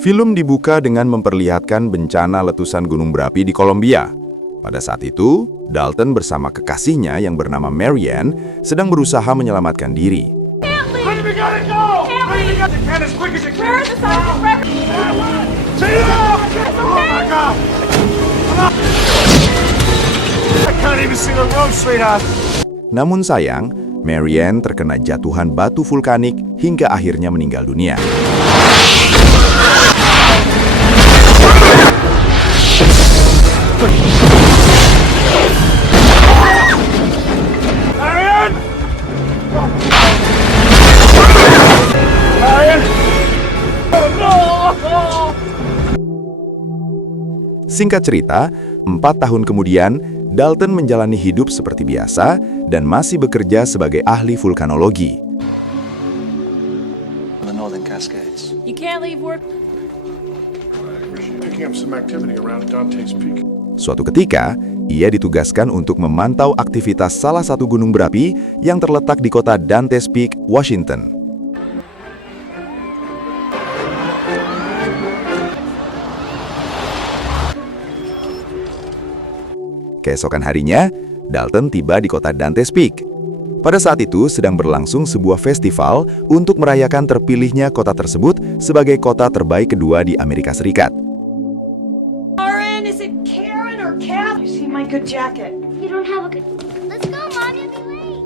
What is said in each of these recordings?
Film dibuka dengan memperlihatkan bencana letusan gunung berapi di Kolombia. Pada saat itu, Dalton bersama kekasihnya yang bernama Marianne sedang berusaha menyelamatkan diri. Namun sayang, Marianne terkena jatuhan batu vulkanik hingga akhirnya meninggal dunia. Singkat cerita, 4 tahun kemudian, Dalton menjalani hidup seperti biasa dan masih bekerja sebagai ahli vulkanologi. The Northern Cascades. You can't leave work. Picking up some activity around Dante's Peak. Suatu ketika, ia ditugaskan untuk memantau aktivitas salah satu gunung berapi yang terletak di kota Dante's Peak, Washington. Keesokan harinya, Dalton tiba di kota Dante's Peak. Pada saat itu sedang berlangsung sebuah festival untuk merayakan terpilihnya kota tersebut sebagai kota terbaik kedua di Amerika Serikat. Karen, is it Karen or Kath? You see my good jacket? You don't have a good... Let's go, Mom, you'll be late.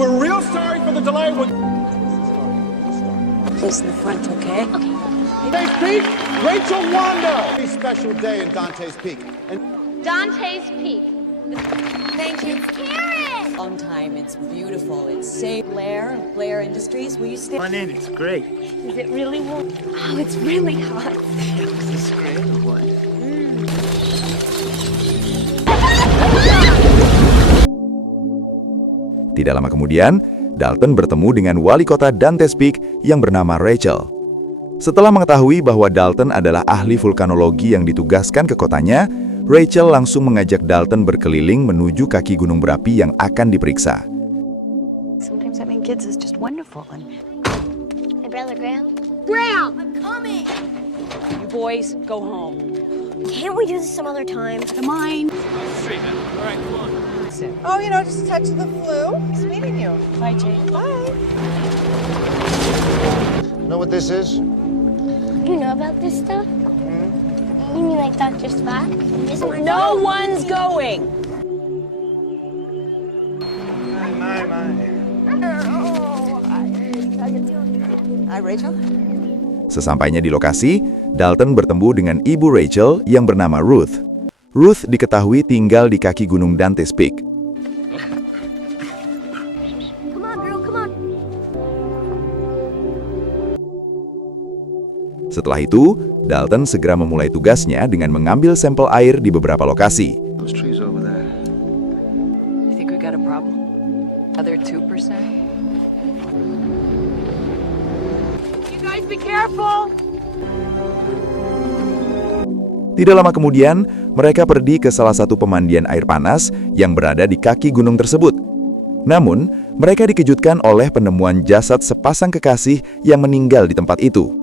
We're real sorry for the delay. Close in the front, okay? Dante's Peak, Rachel Wando. A special day in Dante's Peak. Dante's Peak. Thank you. Karen! Long time. It's beautiful. It's safe. Blair Industries. Will you stay? Come on in, it's great. Is it really warm? Oh, it's really hot. Is this great or what? Tidak lama kemudian, Dalton bertemu dengan wali kota Dante's Peak yang bernama Rachel. Setelah mengetahui bahwa Dalton adalah ahli vulkanologi yang ditugaskan ke kotanya, Rachel langsung mengajak Dalton berkeliling menuju kaki gunung berapi yang akan diperiksa. Sometimes having kids is just wonderful. And My brother Graham. Graham! I'm coming! you boys, go home. Can't we do this some other time? To mine. Oh, just a touch of the flu. Nice meeting you. Bye, Jane. Bye. Know what this is? You know about this stuff? You mean like Dr. Spock? No one's going. Hi, Rachel. Sesampainya di lokasi, Dalton bertemu dengan ibu Rachel yang bernama Ruth. Ruth diketahui tinggal di kaki gunung Dante's Peak. Come on, girl, come on. Setelah itu, Dalton segera memulai tugasnya dengan mengambil sampel air di beberapa lokasi. Those trees over there. You think we got a problem? Other 2%? You guys be careful. Tidak lama kemudian, mereka pergi ke salah satu pemandian air panas yang berada di kaki gunung tersebut. Namun, mereka dikejutkan oleh penemuan jasad sepasang kekasih yang meninggal di tempat itu.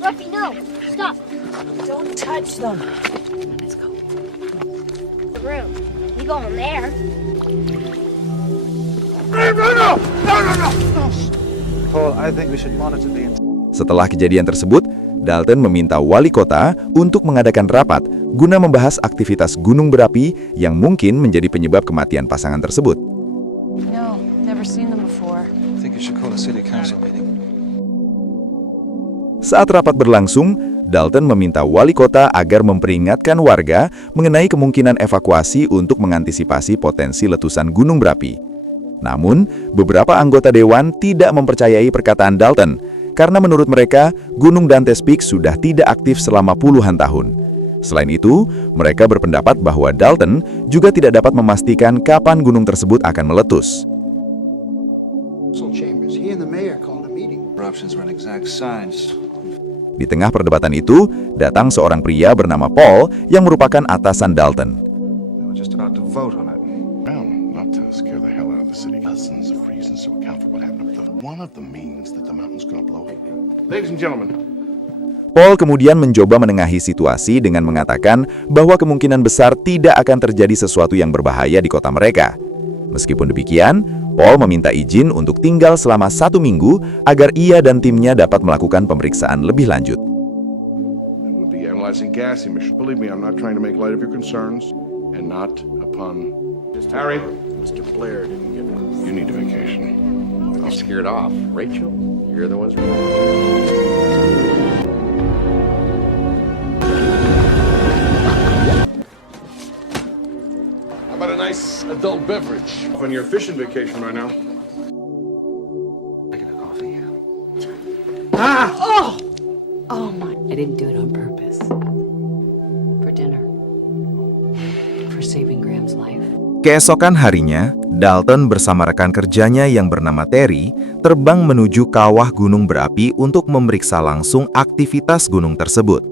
Ruffy, no! Stop! Don't touch them. Let's go. The room. You go in there. Paul, I think we should monitor the Setelah kejadian tersebut, Dalton meminta wali kota untuk mengadakan rapat guna membahas aktivitas gunung berapi yang mungkin menjadi penyebab kematian pasangan tersebut. No, never seen them before. I think you should call a city council meeting. Saat rapat berlangsung, Dalton meminta wali kota agar memperingatkan warga mengenai kemungkinan evakuasi untuk mengantisipasi potensi letusan gunung berapi. Namun, beberapa anggota dewan tidak mempercayai perkataan Dalton, karena menurut mereka, Gunung Dante's Peak sudah tidak aktif selama puluhan tahun. Selain itu, mereka berpendapat bahwa Dalton juga tidak dapat memastikan kapan gunung tersebut akan meletus. Chambers. He and the mayor called a meeting. Eruptions were an exact science. Di tengah perdebatan itu, datang seorang pria bernama Paul yang merupakan atasan Dalton. They were just about to vote on it. Well, not to scare the hell out of the city. Dozens of reasons to account for what happened up there. One of them means that the mountain's gonna blow. Ladies and gentlemen, Paul kemudian mencoba menengahi situasi dengan mengatakan bahwa kemungkinan besar tidak akan terjadi sesuatu yang berbahaya di kota mereka. Meskipun demikian, Paul meminta izin untuk tinggal selama 1 minggu agar ia dan timnya dapat melakukan pemeriksaan lebih lanjut. we'll be analyzing gas emissions. Believe me, I'm not trying to make light of your concerns, and not upon Harry. Mr. Blair didn't get it. You need a vacation. I'm scared off. Rachel, you're the ones. How about a nice adult beverage? On your fishing vacation right now. Making a coffee. Oh my. I didn't do it on purpose. For dinner. For saving Graham's life. Keesokan harinya, Dalton bersama rekan kerjanya yang bernama Terry terbang menuju kawah gunung berapi untuk memeriksa langsung aktivitas gunung tersebut.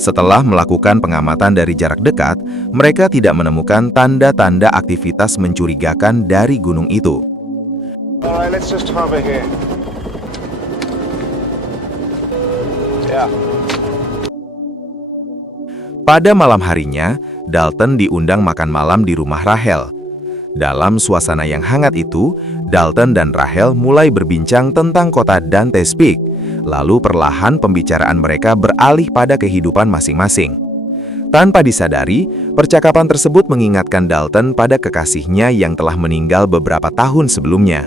Setelah melakukan pengamatan dari jarak dekat, mereka tidak menemukan tanda-tanda aktivitas mencurigakan dari gunung itu. All right, let's just hover here. Yeah. Pada malam harinya, Dalton diundang makan malam di rumah Rachel. Dalam suasana yang hangat itu, Dalton dan Rachel mulai berbincang tentang kota Dante's Peak. Lalu perlahan pembicaraan mereka beralih pada kehidupan masing-masing. Tanpa disadari, percakapan tersebut mengingatkan Dalton pada kekasihnya yang telah meninggal beberapa tahun sebelumnya.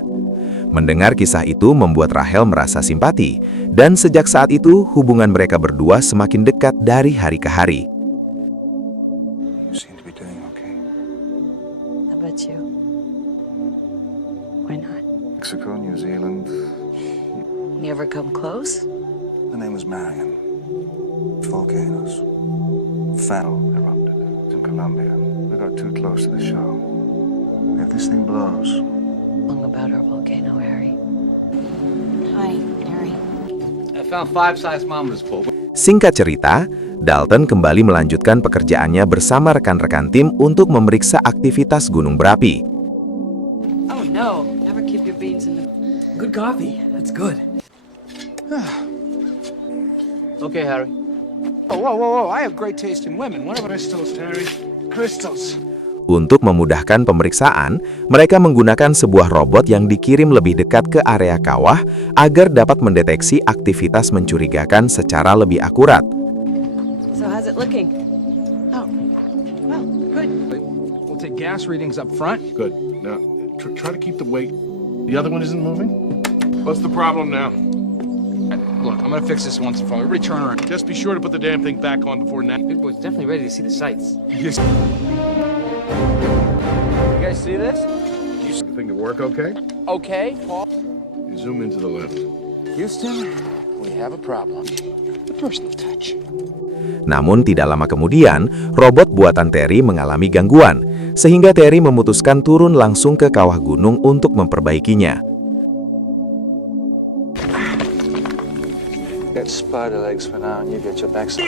Mendengar kisah itu membuat Rachel merasa simpati, dan sejak saat itu hubungan mereka berdua semakin dekat dari hari ke hari. You seem to be doing okay. How about you? Why not? Mexico, New Zealand. You ever come close? The name was Marion. Volcanoes. Fano erupted. It's in Colombia. We got too close to the show. If this thing blows, Long about our volcano, Harry. Hi, Harry. I found 5-size mama's pool. Singkat cerita, Dalton kembali melanjutkan pekerjaannya bersama rekan-rekan tim untuk memeriksa aktivitas gunung berapi. Oh no! Never keep your beans in the. Good coffee. That's good. Okay, Harry. Oh, whoa, whoa, whoa. I have great taste in women. What about crystals, Harry? Crystals. Untuk memudahkan pemeriksaan, mereka menggunakan sebuah robot yang dikirim lebih dekat ke area kawah agar dapat mendeteksi aktivitas mencurigakan secara lebih akurat. So how's it looking? Oh, well, good. We'll take gas readings up front. Good. Now, try to keep the weight. The other one isn't moving? What's the problem now? Look, I'm gonna fix this once and for all. Everybody turn around. Just be sure to put the damn thing back on before now. Big boy's definitely ready to see the sights. Yes. You guys see this? You think it work okay? Okay, Paul. You zoom into the left. Houston, we have a problem. The personal touch. Namun tidak lama kemudian, robot buatan Terry mengalami gangguan, sehingga Terry memutuskan turun langsung ke kawah gunung untuk memperbaikinya. get spider legs for now and you get your backside.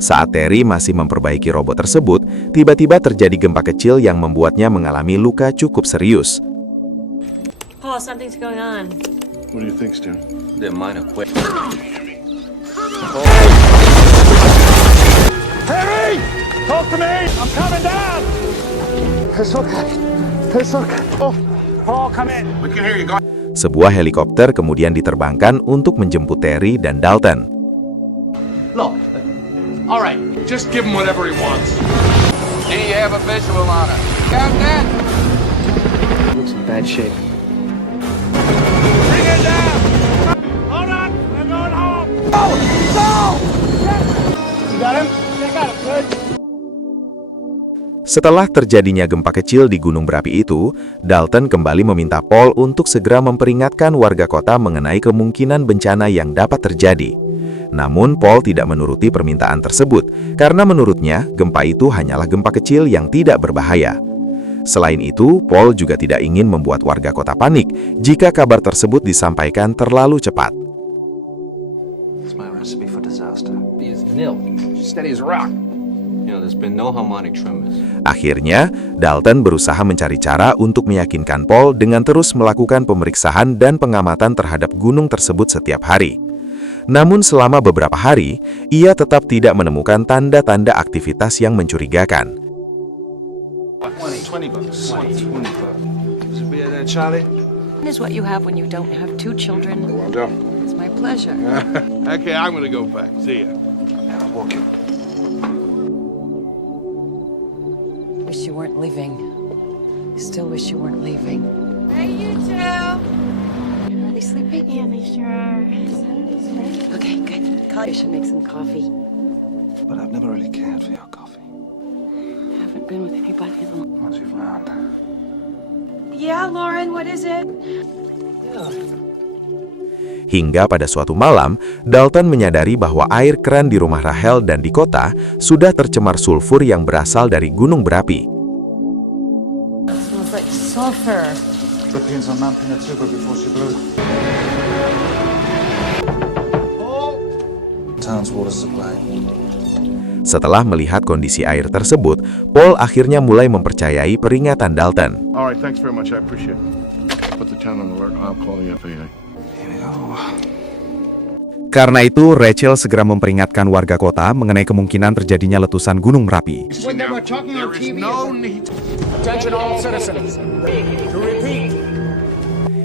Saat Terry masih memperbaiki robot tersebut, tiba-tiba terjadi gempa kecil yang membuatnya mengalami luka cukup serius. Paul, something's going on. What do you think, Stu? They're minor quick. Harry! Talk to me! I'm coming down! It's okay. It's okay. Oh, Paul, come in. We can hear you. Go. Sebuah helikopter kemudian diterbangkan untuk menjemput Terry dan Dalton. Look, all right, just give him whatever he wants. Do you have a visual on it? Got that? Looks in bad shape. Bring it down! Hold on! I'm going home! No! No! You got him? I got him. Good. Setelah terjadinya gempa kecil di gunung berapi itu, Dalton kembali meminta Paul untuk segera memperingatkan warga kota mengenai kemungkinan bencana yang dapat terjadi. Namun Paul tidak menuruti permintaan tersebut, karena menurutnya gempa itu hanyalah gempa kecil yang tidak berbahaya. Selain itu, Paul juga tidak ingin membuat warga kota panik jika kabar tersebut disampaikan terlalu cepat. It's my recipe for disaster. He is nil. Steady as a rock. there's been no harmonic tremors. Akhirnya, Dalton berusaha mencari cara untuk meyakinkan Paul dengan terus melakukan pemeriksaan dan pengamatan terhadap gunung tersebut setiap hari. Namun selama beberapa hari, ia tetap tidak menemukan tanda-tanda aktivitas yang mencurigakan. 20 bucks. 20 bucks. Is it beer there, Charlie? Is what you have when you don't have two children. Well done. It's my pleasure. Okay, I'm gonna go back. See ya. Yeah, I'll walk you. Wish you weren't leaving. Still wish you weren't leaving. Hey, you two. Are they sleeping? Yeah, they sure are. Okay, good. I should make some coffee. But I've never really cared for your coffee. Haven't been with anybody in a long. What you found? Yeah, Lauren, what is it? Hingga pada suatu malam, Dalton menyadari bahwa air keran di rumah Rachel dan di kota sudah tercemar sulfur yang berasal dari gunung berapi. Smells like sulfur. Philippines on Mount Pinatubo before she blew. Town's water supply. Setelah melihat kondisi air tersebut, Paul akhirnya mulai mempercayai peringatan Dalton. All right, thanks very much. I appreciate it. Put the town on alert. I'll call the FAA. Karena itu, Rachel segera memperingatkan warga kota mengenai kemungkinan terjadinya letusan Gunung Merapi. When they were talking on There is TV. no need. Attention all citizens. To repeat.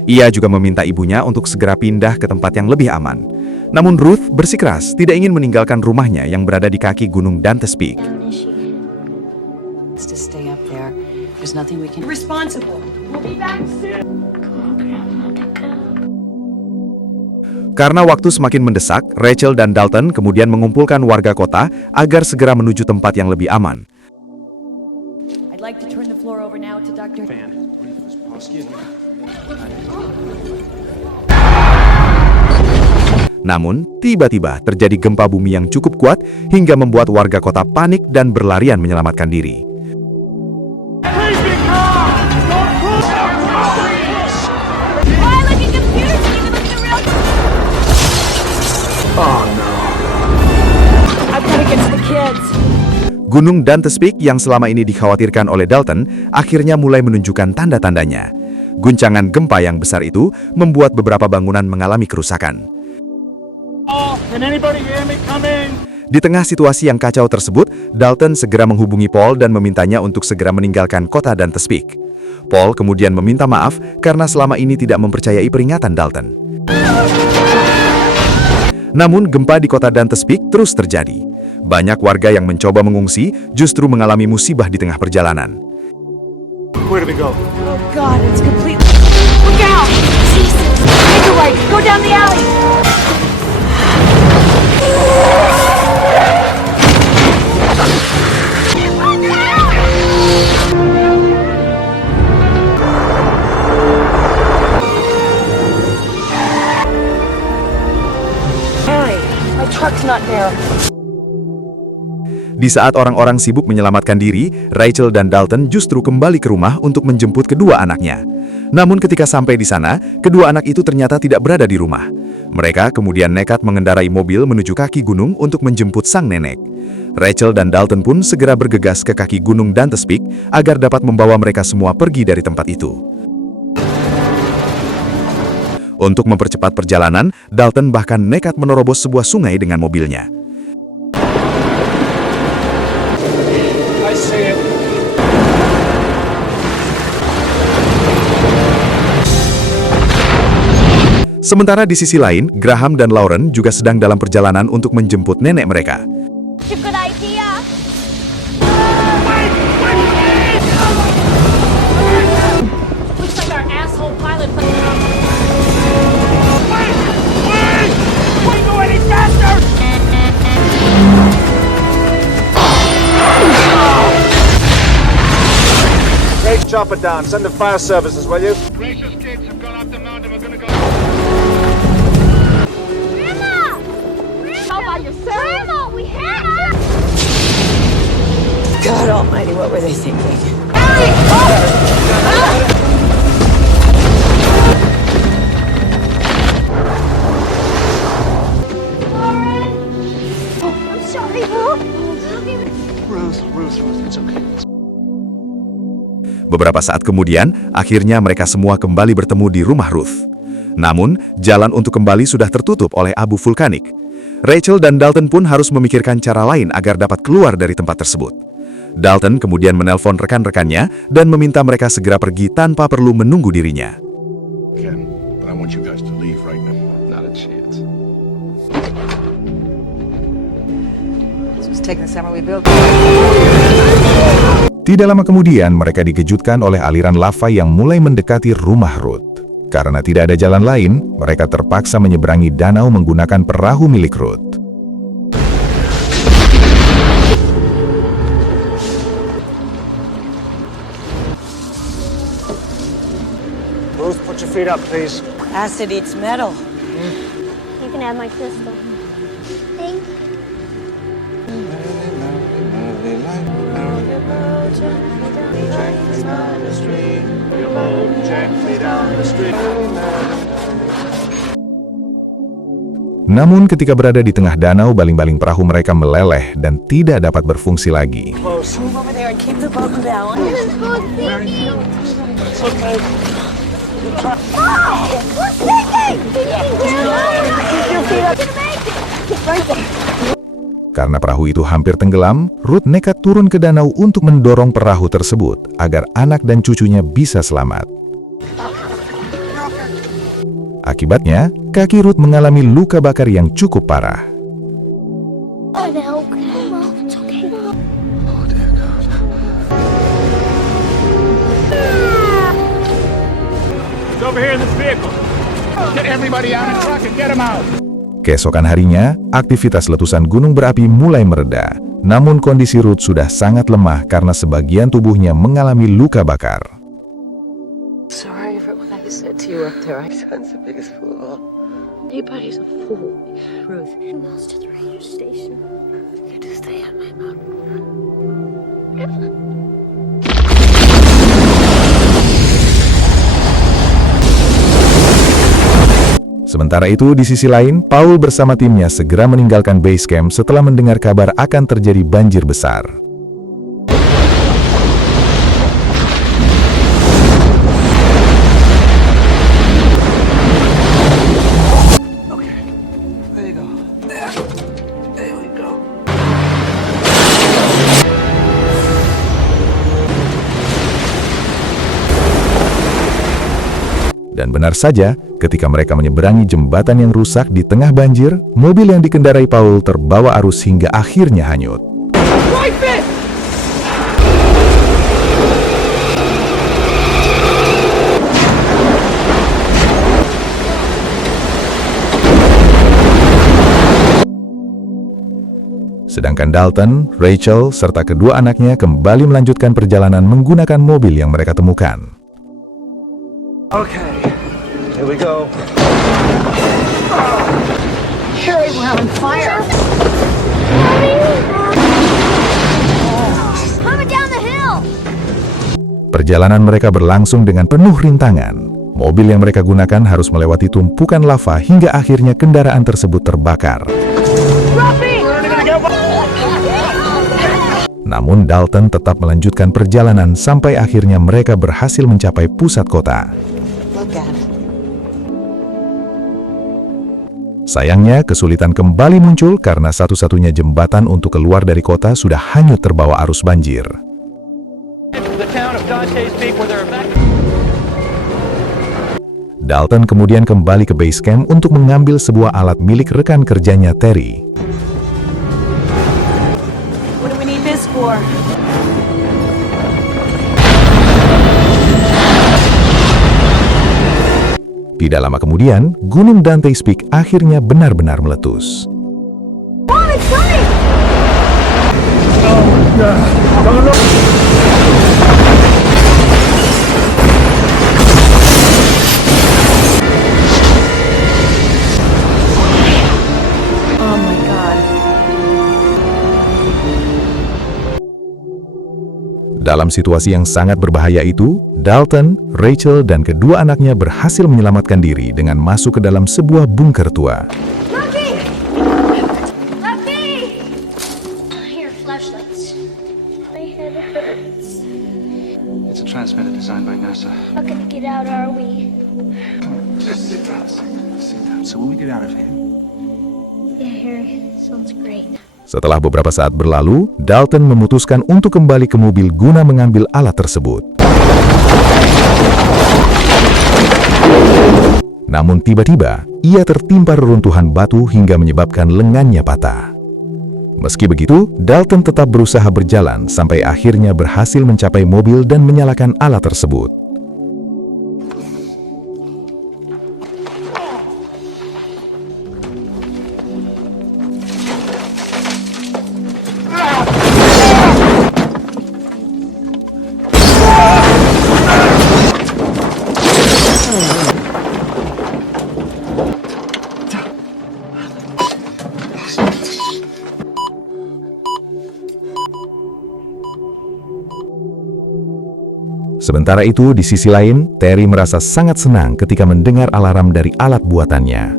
Ia juga meminta ibunya untuk segera pindah ke tempat yang lebih aman. Namun Ruth bersikeras tidak ingin meninggalkan rumahnya yang berada di kaki Gunung Dante's Peak. To stay up there. There's nothing we can. Responsible. We'll be back soon. Karena waktu semakin mendesak, Rachel dan Dalton kemudian mengumpulkan warga kota agar segera menuju tempat yang lebih aman. I'd like to turn the floor over now to Dr. Namun, tiba-tiba terjadi gempa bumi yang cukup kuat hingga membuat warga kota panik dan berlarian menyelamatkan diri. Gunung Dante's Peak yang selama ini dikhawatirkan oleh Dalton akhirnya mulai menunjukkan tanda-tandanya. Guncangan gempa yang besar itu membuat beberapa bangunan mengalami kerusakan. Can anybody hear me coming? Di tengah situasi yang kacau tersebut, Dalton segera menghubungi Paul dan memintanya untuk segera meninggalkan kota Dante's Peak. Paul kemudian meminta maaf karena selama ini tidak mempercayai peringatan Dalton. Namun gempa di kota Dante's Peak terus terjadi. Banyak warga yang mencoba mengungsi justru mengalami musibah di tengah perjalanan. Where do we go? Oh, God, it's completely... Look out! Jesus! Take a right! Go down the alley! Harry, my truck's not there. Di saat orang-orang sibuk menyelamatkan diri, Rachel dan Dalton justru kembali ke rumah untuk menjemput kedua anaknya. Namun ketika sampai di sana, kedua anak itu ternyata tidak berada di rumah. Mereka kemudian nekat mengendarai mobil menuju kaki gunung untuk menjemput sang nenek. Rachel dan Dalton pun segera bergegas ke kaki gunung Dante's Peak agar dapat membawa mereka semua pergi dari tempat itu. Untuk mempercepat perjalanan, Dalton bahkan nekat menerobos sebuah sungai dengan mobilnya. Sementara di sisi lain, Graham dan Lauren juga sedang dalam perjalanan untuk menjemput nenek mereka. It's a good idea. Looks like our asshole pilot... Can't go any faster! Take chopper down. Send the fire services, will you? Rachel's kids have gone up the mountain. We're gonna go. Grandma! How about yourself? Grandma, we had her! God almighty, what were they thinking? Harry! Lauren! I'm sorry, Will. Rose. Beberapa saat kemudian, akhirnya mereka semua kembali bertemu di rumah Ruth. Namun, jalan untuk kembali sudah tertutup oleh abu vulkanik. Rachel dan Dalton pun harus memikirkan cara lain agar dapat keluar dari tempat tersebut. Dalton kemudian menelpon rekan-rekannya dan meminta mereka segera pergi tanpa perlu menunggu dirinya. Ken, but I want you guys to leave right now. Not a chance. This was taking the summer we built. Tidak lama kemudian, mereka dikejutkan oleh aliran lava yang mulai mendekati rumah Ruth. Karena tidak ada jalan lain, mereka terpaksa menyeberangi danau menggunakan perahu milik Ruth. Ruth, put your feet up, please. Acid eats metal. You can have my crystal. Thank you. Namun ketika berada di tengah danau, baling-baling perahu mereka meleleh dan tidak dapat berfungsi lagi. Close. Move over there and keep the boat down. Karena perahu itu hampir tenggelam, Ruth nekat turun ke danau untuk mendorong perahu tersebut agar anak dan cucunya bisa selamat. Akibatnya, kaki Ruth mengalami luka bakar yang cukup parah. It's over here in this vehicle. Get everybody out of the truck and get them out. Keesokan harinya, aktivitas letusan gunung berapi mulai mereda. Namun kondisi Ruth sudah sangat lemah karena sebagian tubuhnya mengalami luka bakar. Sorry for what I said to you up there. My son's the biggest fool. Anybody's a fool. Ruth. I'm lost at the radio station. You just stay on my mountain. Sementara itu, di sisi lain, Paul bersama timnya segera meninggalkan base camp setelah mendengar kabar akan terjadi banjir besar. Dan benar saja, ketika mereka menyeberangi jembatan yang rusak di tengah banjir, mobil yang dikendarai Paul terbawa arus hingga akhirnya hanyut. Sedangkan Dalton, Rachel, serta kedua anaknya kembali melanjutkan perjalanan menggunakan mobil yang mereka temukan. Okay, here we go. Harry, we're on fire. Coming down the hill! Perjalanan mereka berlangsung dengan penuh rintangan. Mobil yang mereka gunakan harus melewati tumpukan lava hingga akhirnya kendaraan tersebut terbakar. Namun Dalton tetap melanjutkan perjalanan sampai akhirnya mereka berhasil mencapai pusat kota. Sayangnya, kesulitan kembali muncul karena satu-satunya jembatan untuk keluar dari kota sudah hanyut terbawa arus banjir. Dalton kemudian kembali ke base camp untuk mengambil sebuah alat milik rekan kerjanya Terry. What do we need this for? Tidak lama kemudian, Gunung Dante's Peak akhirnya benar-benar meletus. Mom, it's coming! Oh my God. Dalam situasi yang sangat berbahaya itu, Dalton, Rachel, dan kedua anaknya berhasil menyelamatkan diri dengan masuk ke dalam sebuah bunker tua. Lucky! Lucky! Here, flashlights. My head hurts. It's a transmitter to out, are we? Just sit down, sit down. So when we get out of here, Yeah, Harry. Sounds great. Setelah beberapa saat berlalu, Dalton memutuskan untuk kembali ke mobil guna mengambil alat tersebut. Namun tiba-tiba, ia tertimpa reruntuhan batu hingga menyebabkan lengannya patah. Meski begitu, Dalton tetap berusaha berjalan sampai akhirnya berhasil mencapai mobil dan menyalakan alat tersebut. Sementara itu, di sisi lain, Terry merasa sangat senang ketika mendengar alarm dari alat buatannya.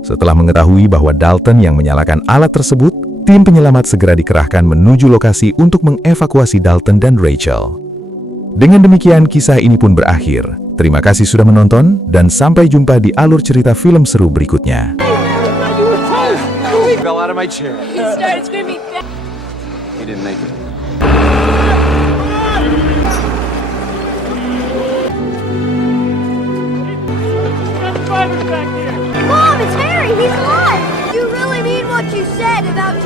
Setelah mengetahui bahwa Dalton yang menyalakan alat tersebut, tim penyelamat segera dikerahkan menuju lokasi untuk mengevakuasi Dalton dan Rachel. Dengan demikian, kisah ini pun berakhir. Terima kasih sudah menonton, dan sampai jumpa di alur cerita film seru berikutnya. He fell out of my chair. He started screaming. He didn't make it. Mom, it's Harry! He's alive! You really mean what you said about